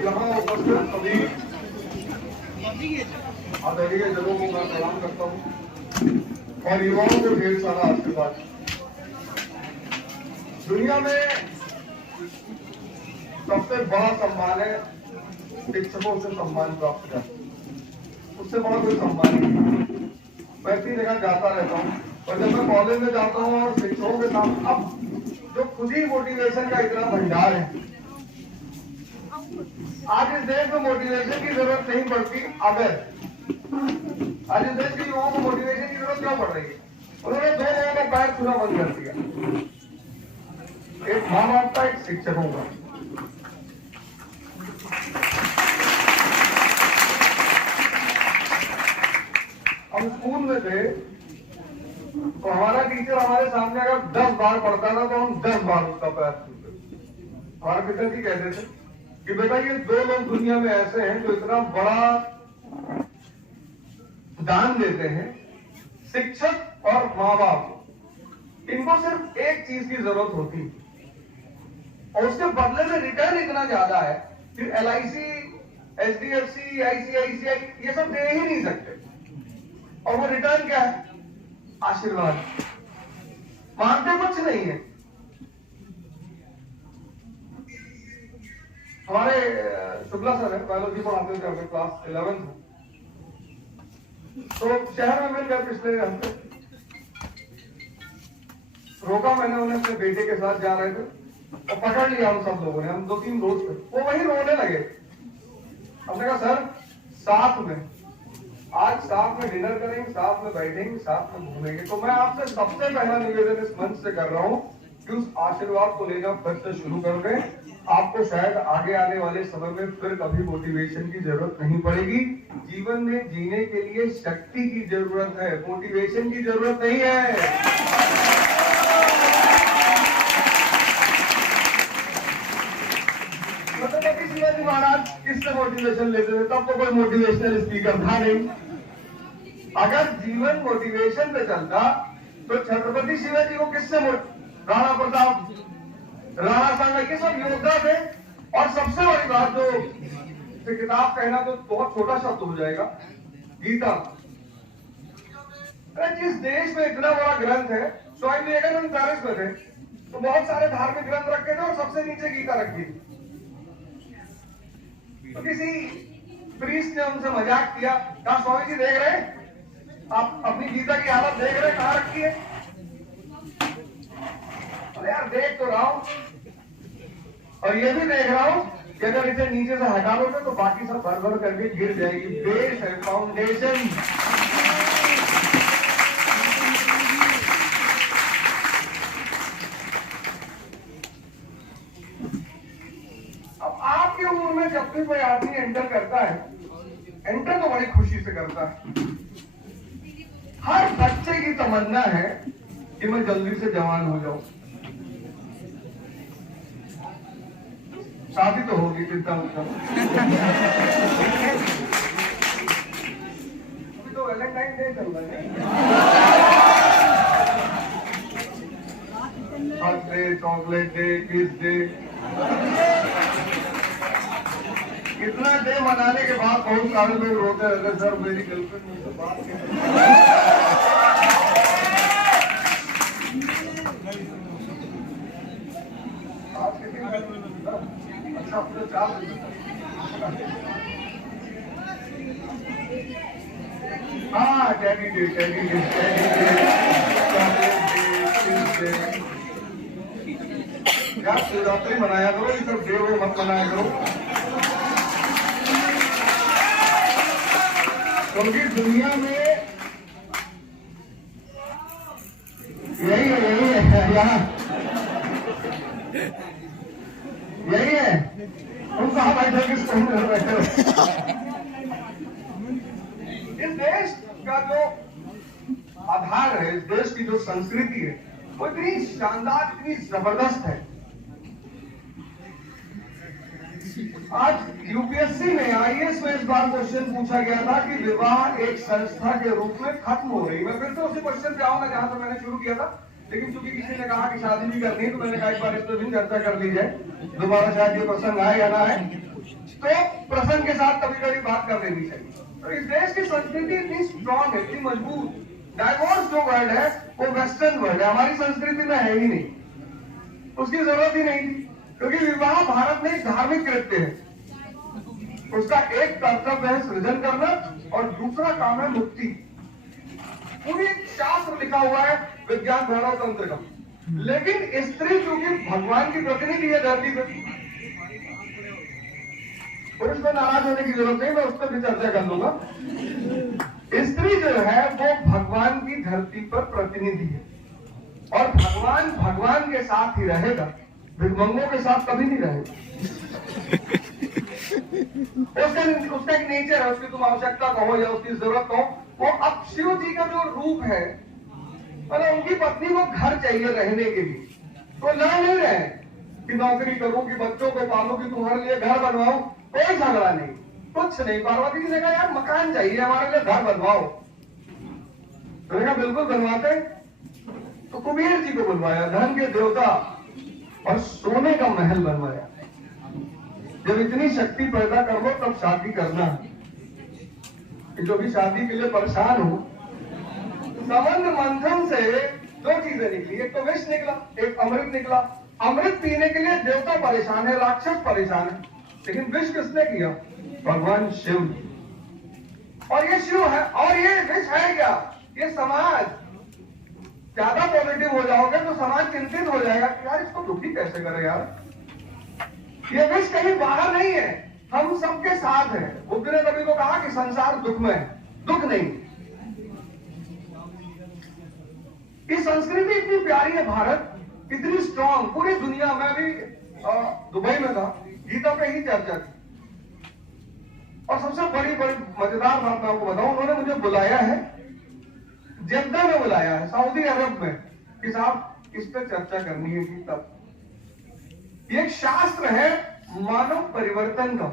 यहाँ उपस्थित सभी आदरणीय जनों को मैं प्रणाम करता हूँ और युवाओं को ढेर सारा आशीर्वाद। दुनिया में सबसे बड़ा सम्मान है शिक्षकों से सम्मान प्राप्त करना, उससे बड़ा कोई सम्मान नहीं। मैं इसी जगह जाता रहता हूँ और जब मैं कॉलेज में जाता हूँ और शिक्षकों के साथ, अब जो खुद ही मोटिवेशन का इतना भंडार है, आज इस देश में मोटिवेशन की जरूरत नहीं पड़ती। अगर आज इस देश के युवाओं को मोटिवेशन की जरूरत क्यों पड़ रही है? उन्होंने दो लोगों का पैर छूना बंद कर दिया, एक माँ बाप का, एक शिक्षकों का। हम स्कूल में थे तो हमारा टीचर हमारे सामने अगर 10 बार पढ़ता था तो हम 10 बार उसका पैर छूते। हमारे पिताजी कहते थे कि बेटा ये दो लोग दुनिया में ऐसे हैं जो इतना बड़ा दान देते हैं, शिक्षक और माँ बाप। इनको सिर्फ एक चीज की जरूरत होती है और उसके बदले में रिटर्न इतना ज्यादा है कि LIC, HDFC, ICICI ये सब दे ही नहीं सकते। और वो रिटर्न क्या है? आशीर्वाद। मानते कुछ नहीं है। हमारे शुक्ला सर है, बायोलॉजी पढ़ाते थे, हमें क्लास 11 में, तो शहर में मिल गए पिछले हफ्ते। रोका मैंने उन्हें, अपने बेटे के साथ जा रहे थे और पकड़ लिया हम सब लोगों ने। हम 2-3 दोस्त थे, वो वही रोने लगे। हमने कहा सर साथ में, आज साथ में डिनर करेंगे, साथ में बैठेंगे, साथ में घूमेंगे। तो मैं आपसे सबसे पहला निवेदन इस मंच से कर रहा हूं कि उस आशीर्वाद को लेना फिर से शुरू कर दें। आपको शायद आगे आने वाले समय में फिर कभी मोटिवेशन की जरूरत नहीं पड़ेगी। जीवन में जीने के लिए शक्ति की जरूरत है, मोटिवेशन की जरूरत नहीं है। छत्रपति शिवाजी महाराज किससे मोटिवेशन लेते थे? तब तो कोई मोटिवेशनल स्पीकर था नहीं। अगर जीवन मोटिवेशन पे चलता तो छत्रपति शिवाजी को किससे राणा प्रताप, राणा सांगा, ये सब योद्धा थे। और सबसे बड़ी बात, जो किताब कहना तो बहुत छोटा शब्द हो जाएगा, गीता। जिस देश में इतना बड़ा ग्रंथ है, स्वामी विवेकानंद पेरिस में थे तो बहुत सारे धार्मिक ग्रंथ रखे थे और सबसे नीचे गीता रखी थी। तो किसी प्रीस्ट ने उनसे मजाक किया, कहा स्वामी जी देख रहे हैं आप अपनी गीता की हालत देख रहे हैं, कहां रखी है? अरे यार देख तो रहा हूं, और ये भी देख रहा हूं कि अगर इसे नीचे से हटा लोगे तो बाकी सब भर भर करके गिर जाएगी। बेस है, फाउंडेशन। अब आपकी उम्र में जब भी कोई आदमी एंटर करता है, एंटर तो बड़ी खुशी से करता है। हर बच्चे की तमन्ना है कि मैं जल्दी से जवान हो जाऊं। शादी तो होगी, चिंता मत करो। अभी तो वैलेंटाइन डे चल रहा है। बर्थडे, चॉकलेट डे, किस डे, इतना डे मनाने के बाद बहुत सारे लोग रोते रहते, सर मेरी गर्लफ्रेंड मुझसे बात नहीं। हाँ डैडी डे, डैडी डे, यार शिवरात्रि मनाया करो, ये सब डे वो मत मनाया करो। क्योंकि दुनिया में यही है यहाँ, यही है। तुम कहाँ बैठे, किस टाइम में बैठे हो? इस देश का जो आधार है, इस देश की जो संस्कृति है, वो इतनी शानदार, इतनी जबरदस्त है। आज यूपीएससी में, IAS में इस बार क्वेश्चन पूछा गया था कि विवाह एक संस्था के रूप में खत्म हो रही। मैं फिर से उसी क्वेश्चन पे आऊंगा जहां से मैंने शुरू किया था, लेकिन चूंकि किसी ने कहा कि शादी भी करनी है तो मैंने कहा एक बार इस पर भी चर्चा कर ली जाए। दोबारा शायद ये प्रसंग आए या ना आए। तो प्रसंग के साथ कभी कभी बात कर लेनी चाहिए। तो इस देश की संस्कृति इतनी स्ट्रांग है, इतनी मजबूत। डाइवोर्स जो वर्ड है वो वेस्टर्न वर्ड है, हमारी संस्कृति में है ही नहीं, उसकी जरूरत ही नहीं थी, क्योंकि विवाह भारत में एक धार्मिक कृत्य है। उसका एक कर्तव्य है सृजन करना और दूसरा काम है मुक्ति। पूरी शास्त्र लिखा हुआ है विज्ञान भैरव तंत्र का। लेकिन स्त्री चूंकि भगवान की प्रतिनिधि है धरती पर, पुरुष में नाराज होने की जरूरत नहीं, मैं उस पर भी चर्चा कर लूंगा। स्त्री जो है वो भगवान की धरती पर प्रतिनिधि है और भगवान के साथ ही रहेगा, भिखमंगों के साथ कभी नहीं रहेगा। उसका एक नेचर है, उसकी तुम आवश्यकता कहो या उसकी जरूरत कहो, वो अब शिव जी का जो रूप है, मतलब उनकी पत्नी को घर चाहिए रहने के लिए, तो लड़ नहीं रहे कि नौकरी करूं कि बच्चों को पालूं कि तुम्हारे लिए घर बनवाऊं, कोई झगड़ा नहीं, कुछ नहीं। पार्वती जी ने कहा यार मकान चाहिए हमारे लिए, घर बनवाओ। तो कहा बिल्कुल बनवाते। तो कुबेर जी को बनवाया, धन के देवता, और सोने का महल बनवाया। जब इतनी शक्ति पैदा कर लो तब शादी करना। जो भी शादी के लिए परेशान हो, संबंध मंथन से दो चीजें निकली, एक तो विष निकला, एक अमृत निकला। अमृत पीने के लिए देवता परेशान है, राक्षस परेशान है, लेकिन विष किसने किया? भगवान शिव। और ये शिव है, और ये विष है क्या? ये समाज। ज्यादा पॉजिटिव हो जाओगे तो समाज चिंतित हो जाएगा कि यार इसको दुखी कैसे करें यार। ये विष कहीं बाहर नहीं है, हम सबके साथ है। बुद्ध ने कभी को कहा कि संसार दुख में है, दुख नहीं। ये संस्कृति इतनी प्यारी है, भारत इतनी स्ट्रांग, पूरी दुनिया में। भी दुबई में था, गीता पे ही चर्चा की। और सबसे बड़ी मजेदार बात मैं आपको बताऊं, उन्होंने मुझे बुलाया है, जेद्दा में बुलाया है, सऊदी अरब में, कि साहब इस पे चर्चा करनी है गीता। ये एक शास्त्र है मानव परिवर्तन का।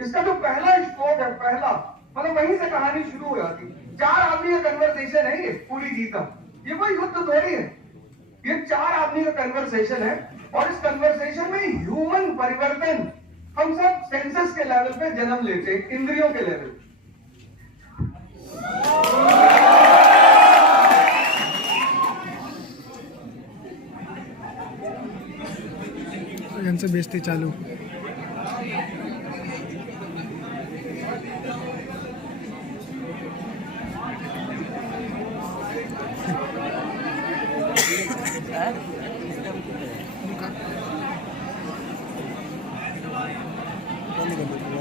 इसका जो पहला श्लोक है, पहला मतलब वहीं से कहानी शुरू हो जाती। 4 आदमी का कन्वर्सेशन है ये पूरी गीता। ये कोई युद्ध थोड़ी है, ये 4 आदमी का कन्वर्सेशन है। और इस कन्वर्सेशन में ह्यूमन परिवर्तन, हम सब सेंसस के लेवल पे जन्म लेते हैं, इंद्रियों के लेवल। यांचं बेस्ती चालू।